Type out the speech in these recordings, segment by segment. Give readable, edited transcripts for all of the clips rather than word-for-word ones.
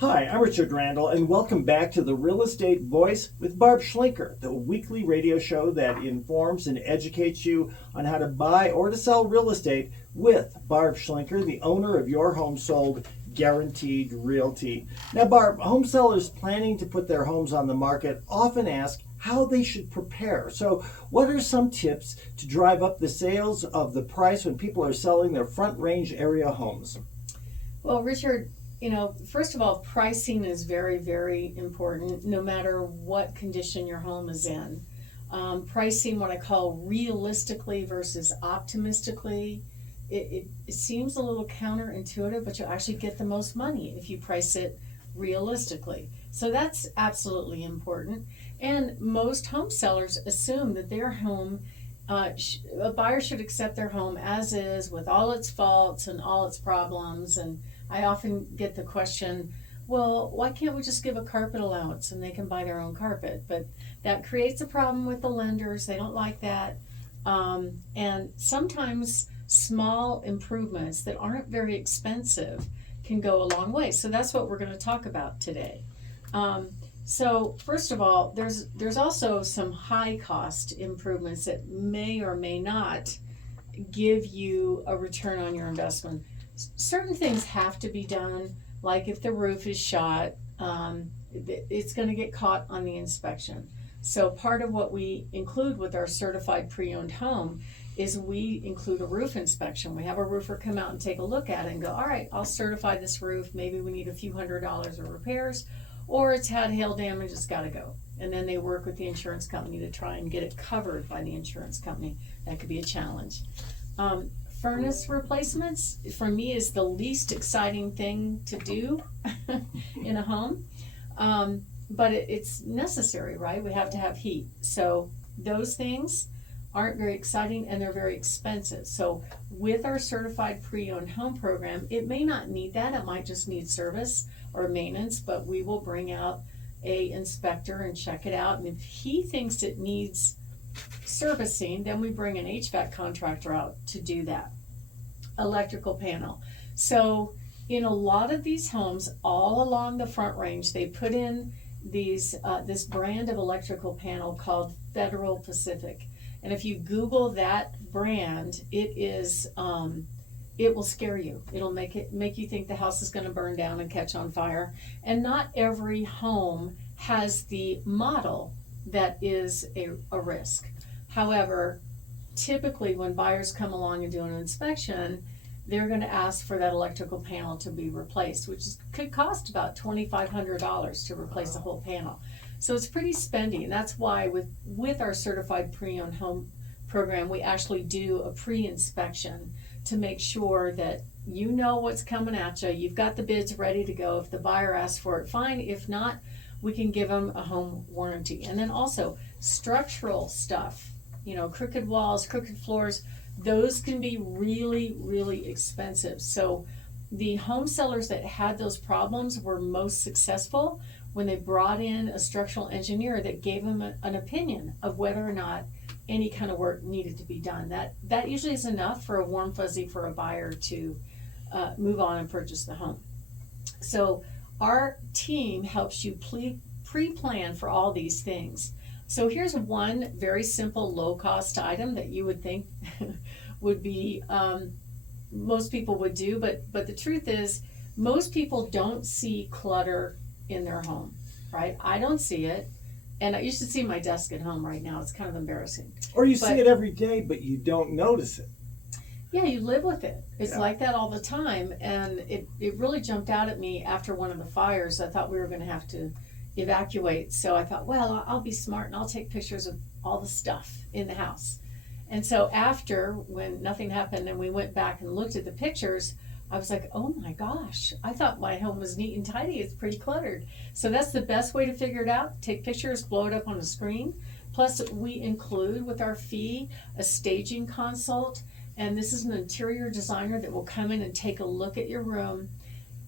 Hi, I'm Richard Randall, and welcome back to the Real Estate Voice with Barb Schlinker, the weekly radio show that informs and educates you on how to buy or to sell real estate with Barb Schlinker, the owner of Your Home Sold Guaranteed Realty. Now, Barb, home sellers planning to put their homes on the market often ask how they should prepare. So, what are some tips to drive up the sales of the price when people are selling their front range area homes? Well, Richard, first of all, pricing is very, very important no matter what condition your home is in. Pricing, what I call realistically versus optimistically, it seems a little counterintuitive, but you'll actually get the most money if you price it realistically. So that's absolutely important. And most home sellers assume that their home, a buyer should accept their home as is with all its faults and all its problems. And I often get the question, well, why can't we just give a carpet allowance and they can buy their own carpet? But that creates a problem with the lenders. They don't like that. And sometimes small improvements that aren't very expensive can go a long way. So that's what we're going to talk about today. So first of all, there's also some high cost improvements that may or may not give you a return on your investment. Certain things have to be done, like if the roof is shot, it's going to get caught on the inspection. So part of what we include with our certified pre-owned home is we include a roof inspection. We have a roofer come out and take a look at it and go, all right, I'll certify this roof. Maybe we need a few $100s of repairs, or it's had hail damage, it's got to go. And then they work with the insurance company to try and get it covered by the insurance company. That could be a challenge. Furnace replacements, for me, is the least exciting thing to do in a home. But it's necessary, right? We have to have heat. So those things aren't very exciting and they're very expensive. So with our certified pre-owned home program, it may not need that. It might just need service or maintenance, but we will bring out a inspector and check it out. And if he thinks it needs servicing, then we bring an HVAC contractor out to do that. Electrical panel. So in a lot of these homes all along the Front Range, they put in these this brand of electrical panel called Federal Pacific. And if you Google that brand, it is it will scare you. It'll make you think the house is going to burn down and catch on fire. And not every home has the model that is a risk. However, typically when buyers come along and do an inspection, they're going to ask for that electrical panel to be replaced, which could cost about $2,500 to replace the whole panel. So it's pretty spendy, and that's why with our certified pre-owned home program, we actually do a pre-inspection to make sure that you know what's coming at you. You've got the bids ready to go. If the buyer asks for it, fine. If not, we can give them a home warranty. And then also structural stuff. Crooked walls, crooked floors, those can be really, really expensive. So the home sellers that had those problems were most successful when they brought in a structural engineer that gave them an opinion of whether or not any kind of work needed to be done. That usually is enough for a warm fuzzy for a buyer to move on and purchase the home. So our team helps you pre-plan for all these things. So here's one very simple low-cost item that you would think would be most people would do, but the truth is most people don't see clutter in their home, right? I don't see it, and you should see my desk at home right now. It's kind of embarrassing. Or you see it every day, but you don't notice it. Yeah, you live with it. It's like that all the time, and it really jumped out at me after one of the fires. I thought we were going to have to evacuate, so I thought, well, I'll be smart and I'll take pictures of all the stuff in the house. And so after, when nothing happened and we went back and looked at the pictures, I was like, oh my gosh, I thought my home was neat and tidy. It's pretty cluttered. So that's the best way to figure it out. Take pictures, blow it up on a screen. Plus we include with our fee a staging consult, and this is an interior designer that will come in and take a look at your room,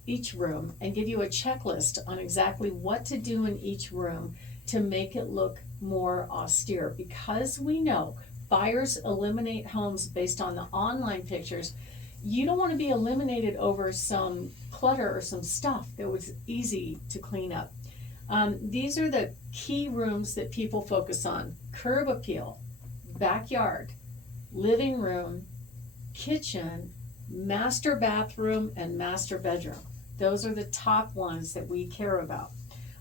each room, and give you a checklist on exactly what to do in each room to make it look more austere. Because we know buyers eliminate homes based on the online pictures, you don't want to be eliminated over some clutter or some stuff that was easy to clean up. These are the key rooms that people focus on: curb appeal, backyard, living room, kitchen, master bathroom, and master bedroom. Those are the top ones that we care about.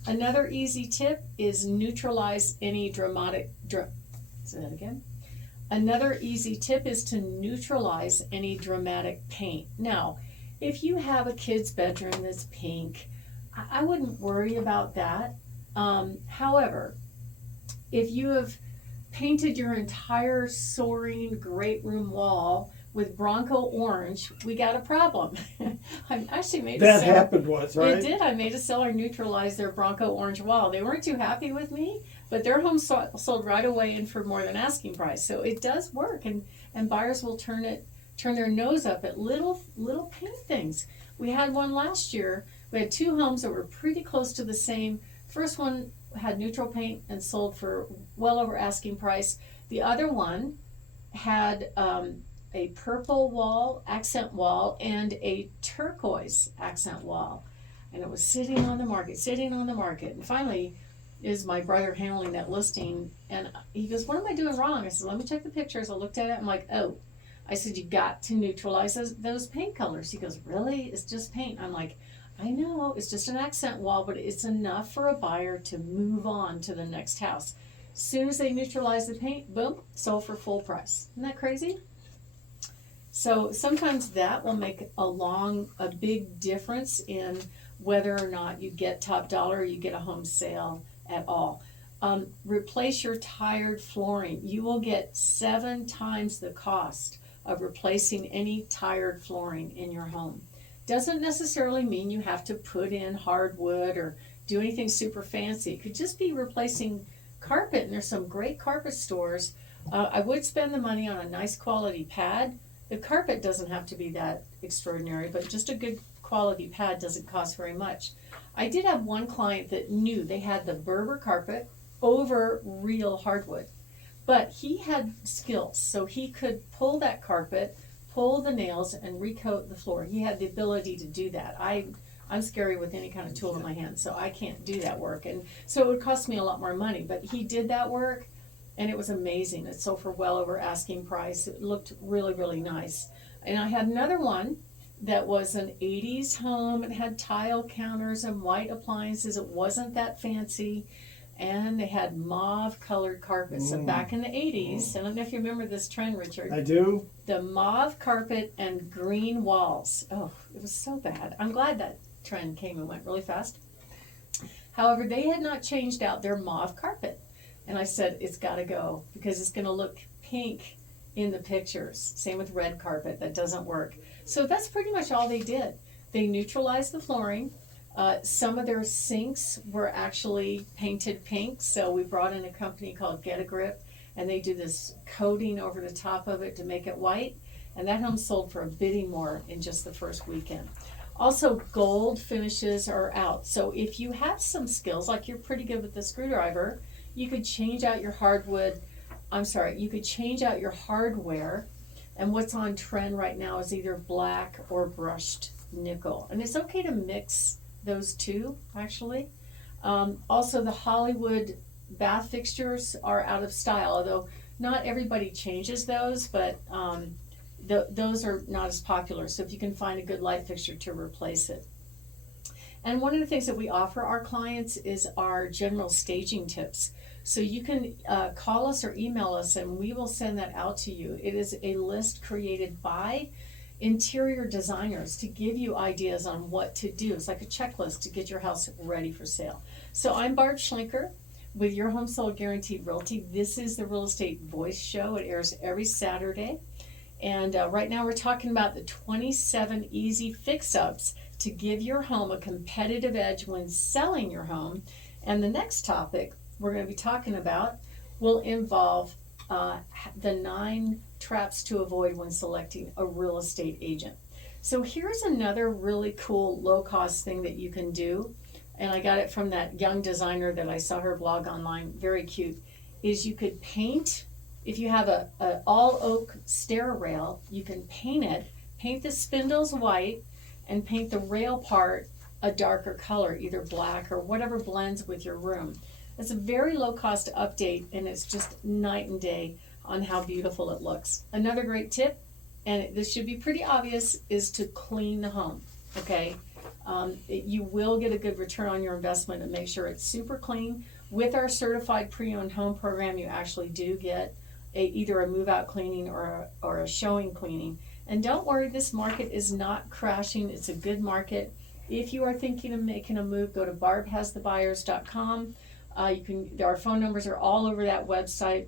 Another easy tip is neutralize any say that again. Another easy tip is to neutralize any dramatic paint. Now, if you have a kid's bedroom that's pink, I wouldn't worry about that. However, if you have painted your entire soaring great room wall with Bronco orange, we got a problem. I actually made that happened once, right? It did. I made a seller neutralize their Bronco orange wall. They weren't too happy with me, but their home sold right away and for more than asking price. So it does work, and buyers will turn their nose up at little paint things. We had one last year. We had two homes that were pretty close to the same. First one had neutral paint and sold for well over asking price. The other one had a purple wall, accent wall, and a turquoise accent wall. And it was sitting on the market. And finally, is my brother handling that listing, and he goes, "What am I doing wrong?" I said, "Let me check the pictures." I looked at it, I'm like, "Oh." I said, "You got to neutralize those paint colors." He goes, "Really? It's just paint?" I'm like, "I know, it's just an accent wall, but it's enough for a buyer to move on to the next house." As soon as they neutralize the paint, boom, sold for full price. Isn't that crazy? So sometimes that will make a big difference in whether or not you get top dollar or you get a home sale at all. Replace your tired flooring. You will get 7 times the cost of replacing any tired flooring in your home. Doesn't necessarily mean you have to put in hardwood or do anything super fancy. It could just be replacing carpet, and there's some great carpet stores. I would spend the money on a nice quality pad. The carpet doesn't have to be that extraordinary, but just a good quality pad doesn't cost very much. I did have one client that knew they had the Berber carpet over real hardwood, but he had skills, so he could pull that carpet, pull the nails, and recoat the floor. He had the ability to do that. I'm scary with any kind of tool in my hand, so I can't do that work, and so it would cost me a lot more money, but he did that work, and it was amazing. It sold for well over asking price. It looked really, really nice. And I had another one that was an 80s home. It had tile counters and white appliances. It wasn't that fancy. And they had mauve colored carpet. So back in the 80s, I don't know if you remember this trend, Richard. I do. The mauve carpet and green walls. Oh, it was so bad. I'm glad that trend came and went really fast. However, they had not changed out their mauve carpet. And I said, it's got to go because it's going to look pink in the pictures. Same with red carpet. That doesn't work. So that's pretty much all they did. They neutralized the flooring. Some of their sinks were actually painted pink. So we brought in a company called Get a Grip, and they do this coating over the top of it to make it white. And that home sold for a bidding more in just the first weekend. Also, gold finishes are out. So if you have some skills, like you're pretty good with the screwdriver, you could change out your you could change out your hardware, and what's on trend right now is either black or brushed nickel. And it's okay to mix those two, actually. Also, the Hollywood bath fixtures are out of style, although not everybody changes those, but those are not as popular. So if you can find a good light fixture to replace it. And one of the things that we offer our clients is our general staging tips. So you can call us or email us, and we will send that out to you. It is a list created by interior designers to give you ideas on what to do. It's like a checklist to get your house ready for sale. So I'm Barb Schlinker with Your Home Sold Guaranteed Realty. This is the Real Estate Voice Show. It airs every Saturday. And right now we're talking about the 27 easy fix-ups to give your home a competitive edge when selling your home. And the next topic we're going to be talking about will involve the 9 traps to avoid when selecting a real estate agent. So here's another really cool low-cost thing that you can do, and I got it from that young designer that I saw her blog online, very cute, is you could paint, if you have a all oak stair rail, you can paint paint the spindles white and paint the rail part a darker color, either black or whatever blends with your room. It's a very low cost update, and it's just night and day on how beautiful it looks. Another great tip, and this should be pretty obvious, is to clean the home, okay? You will get a good return on your investment and make sure it's super clean. With our certified pre-owned home program, you actually do get either a move-out cleaning or a showing cleaning. And don't worry, this market is not crashing. It's a good market. If you are thinking of making a move, go to barbhasthebuyers.com. Our phone numbers are all over that website.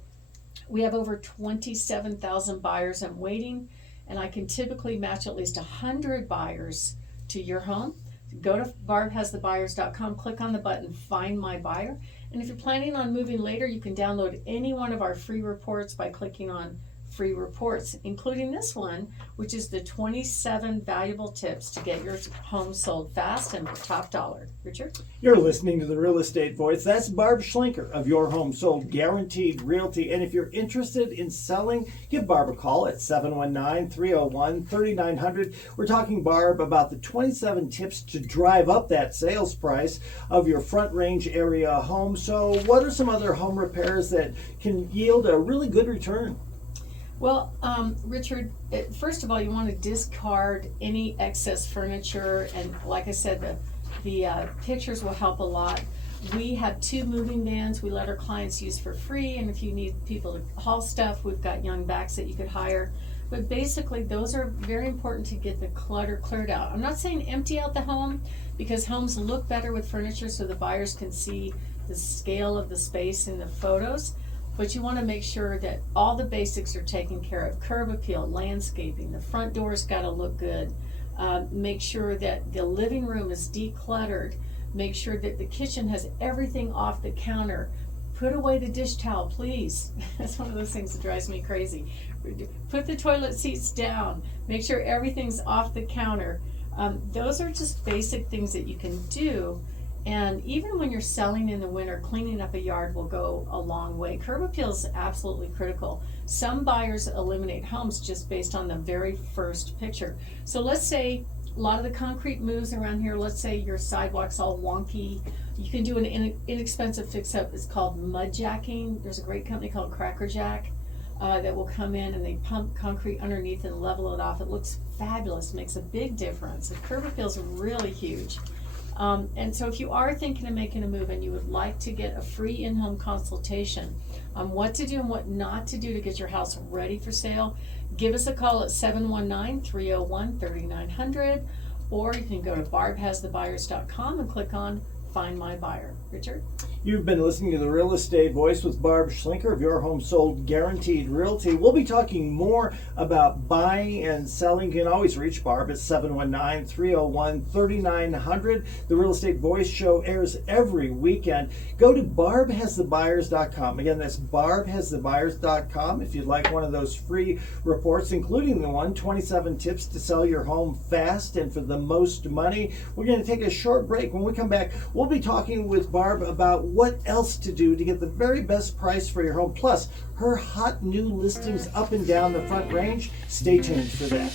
We have over 27,000 buyers in waiting, and I can typically match at least 100 buyers to your home. Go to barbhasthebuyers.com, click on the button Find My Buyer, and if you're planning on moving later, you can download any one of our free reports by clicking on Free Reports, including this one, which is the 27 valuable tips to get your home sold fast and for top dollar. Richard? You're listening to The Real Estate Voice. That's Barb Schlinker of Your Home Sold Guaranteed Realty. And if you're interested in selling, give Barb a call at 719-301-3900. We're talking, Barb, about the 27 tips to drive up that sales price of your Front Range area home. So what are some other home repairs that can yield a really good return? Well, Richard, first of all, you want to discard any excess furniture, and like I said, the pictures will help a lot. We have 2 moving vans we let our clients use for free, and if you need people to haul stuff, we've got young backs that you could hire. But basically, those are very important to get the clutter cleared out. I'm not saying empty out the home, because homes look better with furniture so the buyers can see the scale of the space in the photos. But you want to make sure that all the basics are taken care of. Curb appeal, landscaping, the front door's got to look good. Make sure that the living room is decluttered. Make sure that the kitchen has everything off the counter. Put away the dish towel, please. That's one of those things that drives me crazy. Put the toilet seats down. Make sure everything's off the counter. Those are just basic things that you can do. And even when you're selling in the winter, cleaning up a yard will go a long way. Curb appeal is absolutely critical. Some buyers eliminate homes just based on the very first picture. So let's say a lot of the concrete moves around here, let's say your sidewalk's all wonky. You can do an inexpensive fix-up. It's called mud jacking. There's a great company called Cracker Jack that will come in and they pump concrete underneath and level it off. It looks fabulous, makes a big difference. The curb appeal is really huge. And so if you are thinking of making a move and you would like to get a free in-home consultation on what to do and what not to do to get your house ready for sale, give us a call at 719-301-3900, or you can go to barbhasthebuyers.com and click on Find My Buyer. Richard? You've been listening to The Real Estate Voice with Barb Schlinker of Your Home Sold Guaranteed Realty. We'll be talking more about buying and selling. You can always reach Barb at 719-301-3900. The Real Estate Voice show airs every weekend. Go to barbhasthebuyers.com. Again, that's barbhasthebuyers.com if you'd like one of those free reports, including the one, 27 tips to sell your home fast and for the most money. We're going to take a short break. When we come back, we'll be talking with Barb about what else to do to get the very best price for your home, plus her hot new listings up and down the Front Range. Stay tuned for that.